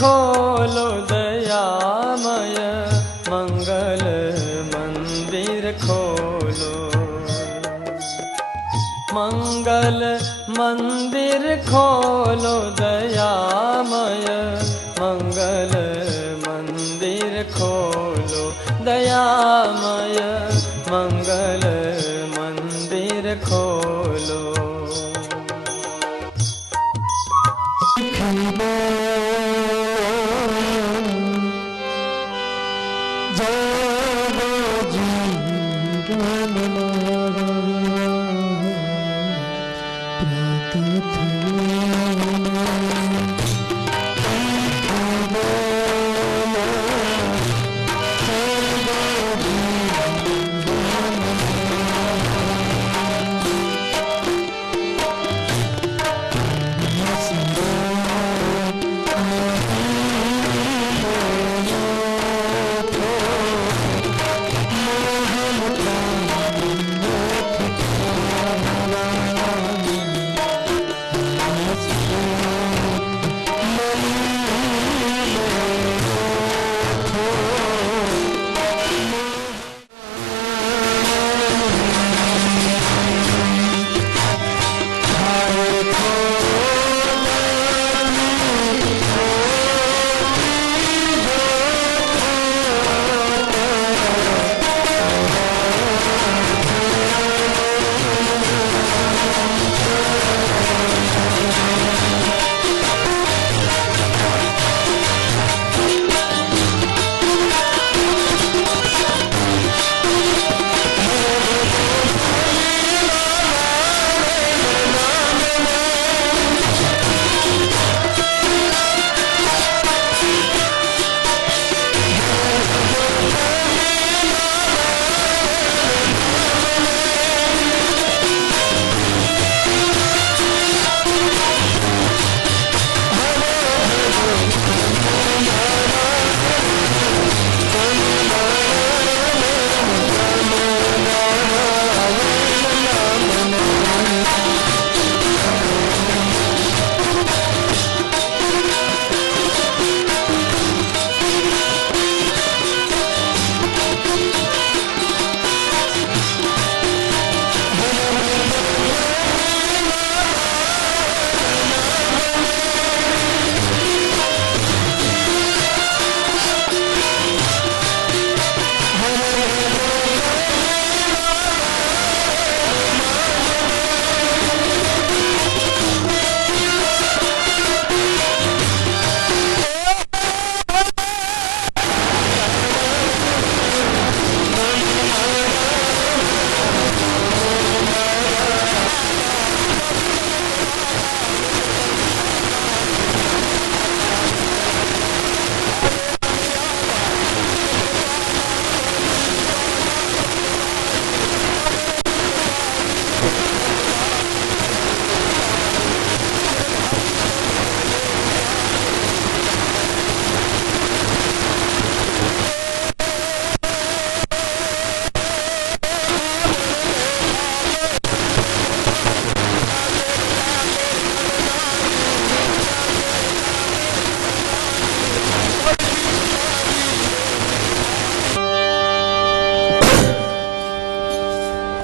खोलो दयामय मंगल मंदिर खोलो, मंगल मंदिर खोलो दयामय मंगल मंदिर खोलो, दयामय मंगल मंदिर खोलो।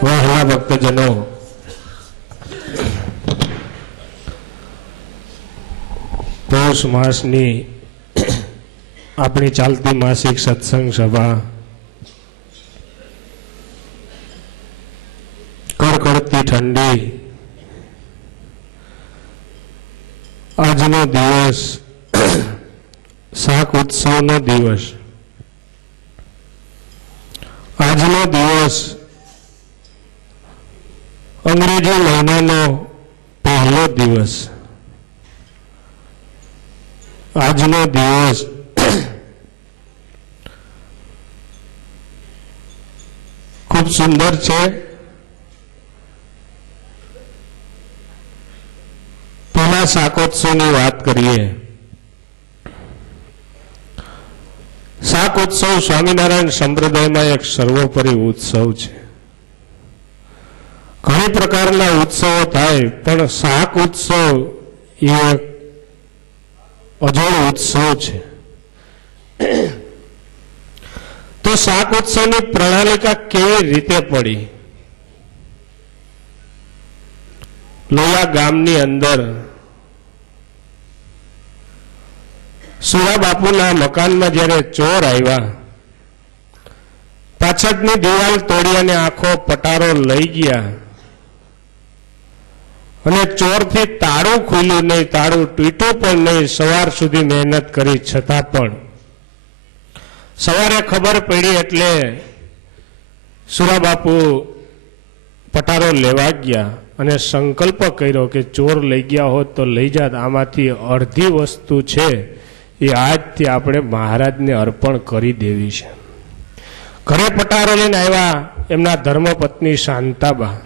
વહાલા ભક્તજનો, પૌષ માસની આપણી ચાલતી માસિક સત્સંગ સભા કડકડતી ઠંડી, આજનો દિવસ શાક ઉત્સવનો દિવસ, આજનો દિવસ અંગ્રેજી મહિનાનો પહેલો દિવસ, આજનો દિવસ ખૂબ સુંદર છે. પહેલા શાકોત્સવની વાત કરીએ. શાકોત્સવ સ્વામિનારાયણ સંપ્રદાયમાં એક સર્વોપરી ઉત્સવ છે. ઘણી પ્રકારના ઉત્સવો થાય, પણ શાક ઉત્સવ એ અજોડ ઉત્સવ છે. તો શાક ઉત્સવની પ્રણાલિકા કેવી રીતે પડી? લોયા ગામની અંદર સુરા બાપુના મકાનમાં જ્યારે ચોર આવ્યા, પાછળની દિવાલ તોડી અને આખો પટારો લઈ ગયા અને ચોરથી તાળું ખુલ્યું નહીં, તાળું તૂટ્યું પણ નહીં. સવાર સુધી મહેનત કરી છતાં પણ સવારે ખબર પડી એટલે સુરા બાપુ પટારો લેવા ગયા અને સંકલ્પ કર્યો કે ચોર લઈ ગયા હોત તો લઈ જાત, આમાંથી અડધી વસ્તુ છે એ આજથી આપણે મહારાજને અર્પણ કરી દેવી છે. ઘરે પટારો લઈને આવ્યા એમના ધર્મપત્ની શાંતાબા,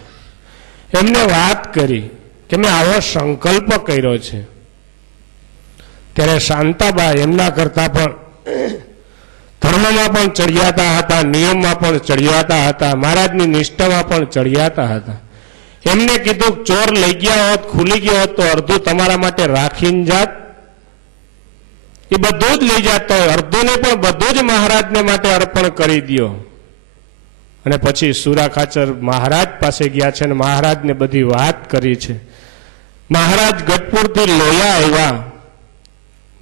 એમને વાત કરી કે મેં આવો સંકલ્પ કર્યો છે. ત્યારે શાંતાબા એમના કરતા પણ ધર્મમાં પણ ચડિયાતા હતા, નિયમમાં પણ ચડિયાતા હતા, મહારાજની નિષ્ઠામાં પણ ચડિયાતા હતા. એમને કીધું ચોર લઈ ગયા હોત, ખુલી ગયો હોત તો અડધું તમારા માટે રાખીને જાત, એ બધું જ લઈ જાત, તો અડધું ને પણ બધું જ મહારાજને માટે અર્પણ કરી દો. અને પછી સુરા ખાચર મહારાજ પાસે ગયા છે અને મહારાજને બધી વાત કરી છે. મહારાજ ગઢપુરથી લોયા આવ્યા,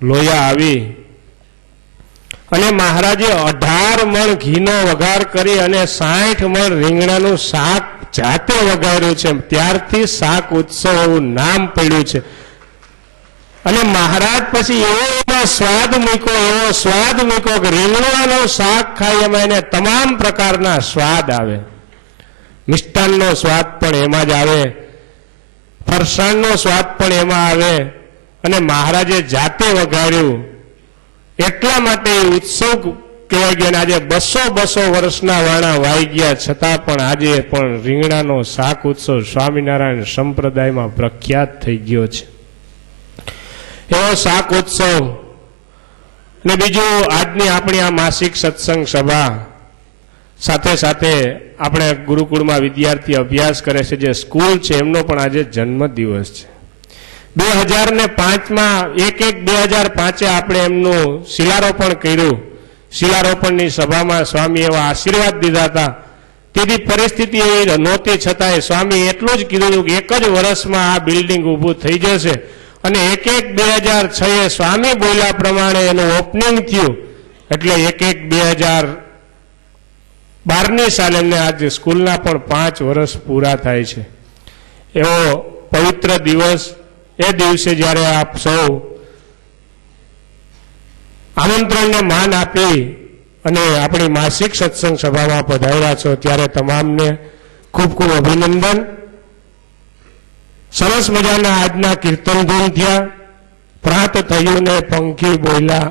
લોયા આવી અને મહારાજે 18 મણ ઘીનો વઘાર કરી અને 60 મણ રીંગણાનું શાક જાતે વઘાર્યું છે. ત્યારથી શાક ઉત્સવ એવું નામ પડ્યું છે. અને મહારાજ પછી એવો સ્વાદ મૂક્યો કે રીંગણાનું શાક ખાય એમાં એને તમામ પ્રકારના સ્વાદ આવે. મિષ્ટાનનો સ્વાદ પણ એમાં જ આવે, ફરસાણનો સ્વાદ પણ એમાં આવે. અને મહારાજે જાતે વઘાર્યું એટલા માટે ઉત્સવ કહેવાય ગયો. આજે 200 વર્ષના વાણા વાઈ ગયા છતાં પણ આજે પણ રીંગણાનો શાક ઉત્સવ સ્વામિનારાયણ સંપ્રદાયમાં પ્રખ્યાત થઈ ગયો છે. એવો શાક ઉત્સવ. ને બીજું આજની આપણી આ માસિક સત્સંગ સભા, સાથે સાથે આપણે ગુરુકુળમાં વિદ્યાર્થી અભ્યાસ કરે છે જે સ્કૂલ છે એમનો પણ આજે જન્મ દિવસ છે. 2005માં 1/1/2005 આપણે એમનું શિલારોપણ કર્યું. શિલારોપણની સભામાં સ્વામી એવા આશીર્વાદ દીધા હતા. તેથી પરિસ્થિતિ એવી નહોતી છતાંય સ્વામી એટલું જ કીધું કે એક જ વર્ષમાં આ બિલ્ડિંગ ઊભું થઈ જશે. અને 1/1/2006 સ્વામી બોલ્યા પ્રમાણે એનું ઓપનિંગ થયું. એટલે 1/1/2012ની સાલે એમને આજે સ્કૂલના પણ 5 વર્ષ પૂરા થાય છે. એવો પવિત્ર દિવસ. એ દિવસે જ્યારે આપ સૌ આમંત્રણને માન આપી અને આપણી માસિક સત્સંગ સભામાં પધાર્યા છો ત્યારે તમામને ખૂબ ખૂબ અભિનંદન. સરસ મજાના આજના કીર્તન ધૂન થયા, પ્રાત થયું ને પંખી બોલ્યા,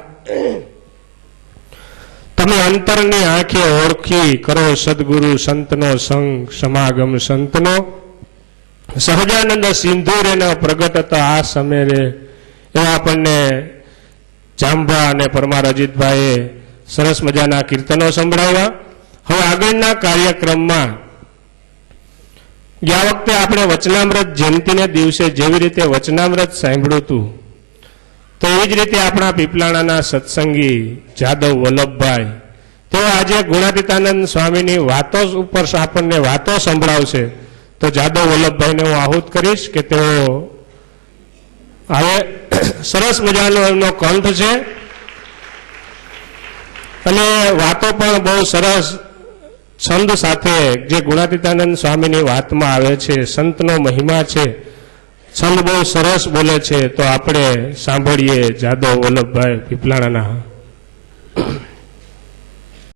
તમે અંતરની આંખે ઓળખી કરો સદગુરુ સંતનો સંગ, સમાગમ સંતનો સહજાનંદ સિંધુરેનો પ્રગટ આ સમેરે. એવા આપણને જાંભા અને પરમાર અજીતભાઈએ સરસ મજાના કીર્તનો સંભળાવ્યા. હવે આગળના કાર્યક્રમમાં ગયા વખતે આપણે વચનામૃત જયંતિના દિવસે જેવી રીતે વચનામૃત સાંભળ્યું હતું તો એવી જ રીતે આપણા પીપલાણાના સત્સંગી જાદવ વલ્લભભાઈ તેઓ આજે ગુણાતીતાનંદ સ્વામીની વાતો ઉપર આપણને વાતો સંભળાવશે. તો જાદવ વલ્લભભાઈને હું આહુત કરીશ કે તેઓ હવે સરસ મજાનો એમનો કંઠ છે અને વાતો પણ બહુ સરસ છંદ સાથે જે ગુણાતીતાનંદ સ્વામીની વાતમાં આવે છે, સંતનો મહિમા છે, છંદ બહુ સરસ બોલે છે. તો આપણે સાંભળીએ જાદવ વલ્લભભાઈ પીપલાણાના.